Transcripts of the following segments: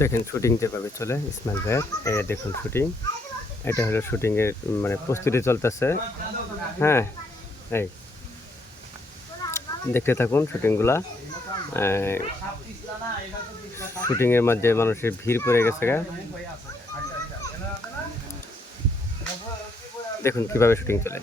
দেখেন শুটিং যেভাবে চলে, ইসমাইল ভাইয়ের, এই দেখুন শুটিং। এটা হলো শুটিংয়ের মানে প্রস্তুতি চলতেছে। হ্যাঁ এই। দেখতে থাকুন শুটিংগুলা শুটিংয়ের মধ্যে মানুষের ভিড় পড়ে গেছে গা। দেখুন কীভাবে শুটিং চলে।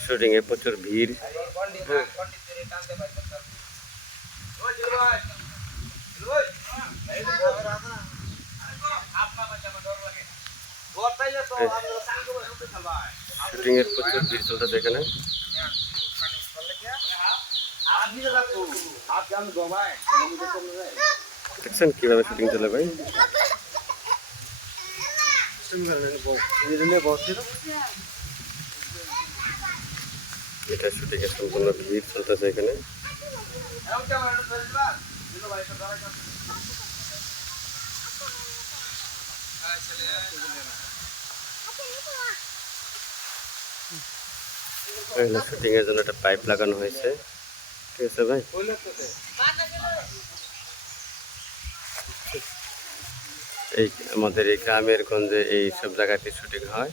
শুটিং শুটিংয়ে প্রচুর ভিড়। শুটিংয়ের প্রচুর ভিড় চলতেছে এখানে। দেখছেন কীভাবে শুটিং চলে ভাই? এটা শুটিং এর সম্পূর্ণ ভিড় চলতেছে এখানে। শুটিং এর জন্য একটা পাইপ লাগানো হয়েছে। ঠিক আছে ভাই? এই আমাদের এই গ্রামের গঞ্জে এই সব জায়গাতে শুটিং হয়।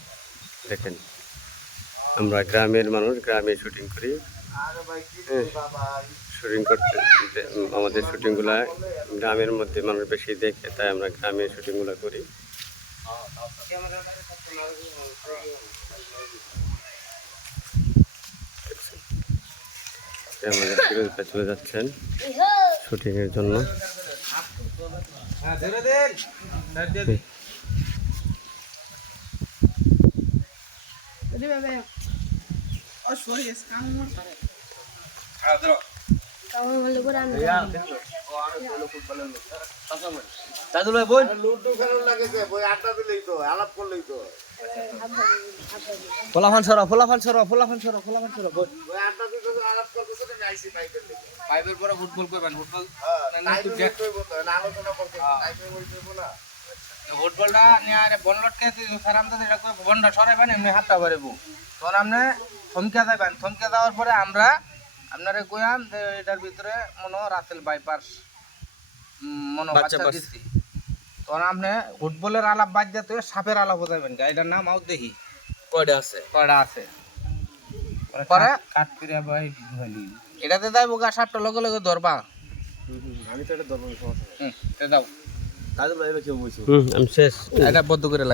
দেখেন, আমরা গ্রামের মানুষ, গ্রামে শুটিং করি। শুটিং করতে, আমাদের শুটিংগুলা গ্রামের মধ্যে মানুষ বেশি দেখে, তাই আমরা গ্রামে শুটিংগুলো করি। আমাদের ফিরোজ চলে যাচ্ছেন শুটিংয়ের জন্য। ফলাফান সরা ফলাফান সরা ফলাফান সরা ফলাফান সরা বই পাইপের পরে ফুটবল করবেন ফুটবল না আলোচনা করতে না ফুটবলটা নিয়ে আরে বন লটকে সারাম তো এটা বনটা সরাইবেন এমনি হাতটা বাড়িব তখন আপনি থমকে যাবেন থমকে যাওয়ার পরে আমরা আপনারে কইয়াম যে এটার ভিতরে মনে রাসেল বাইপাস মনে বাচ্চা দিচ্ছি তখন আপনি ফুটবলের আলাপ বাদ দিয়ে তুই সাপের আলাপ বোঝাবেন এটার নাম আউট দেখি কয়টা আছে? কয়টা আছে? পরে কাট করে ভাই এটাতে যাইব গা সাপটা লগে লগে ধরবা। আমি তো এটা ধরবো সমস্যা হুম দাও। আমি শেষ। এটা বদ্ধ করে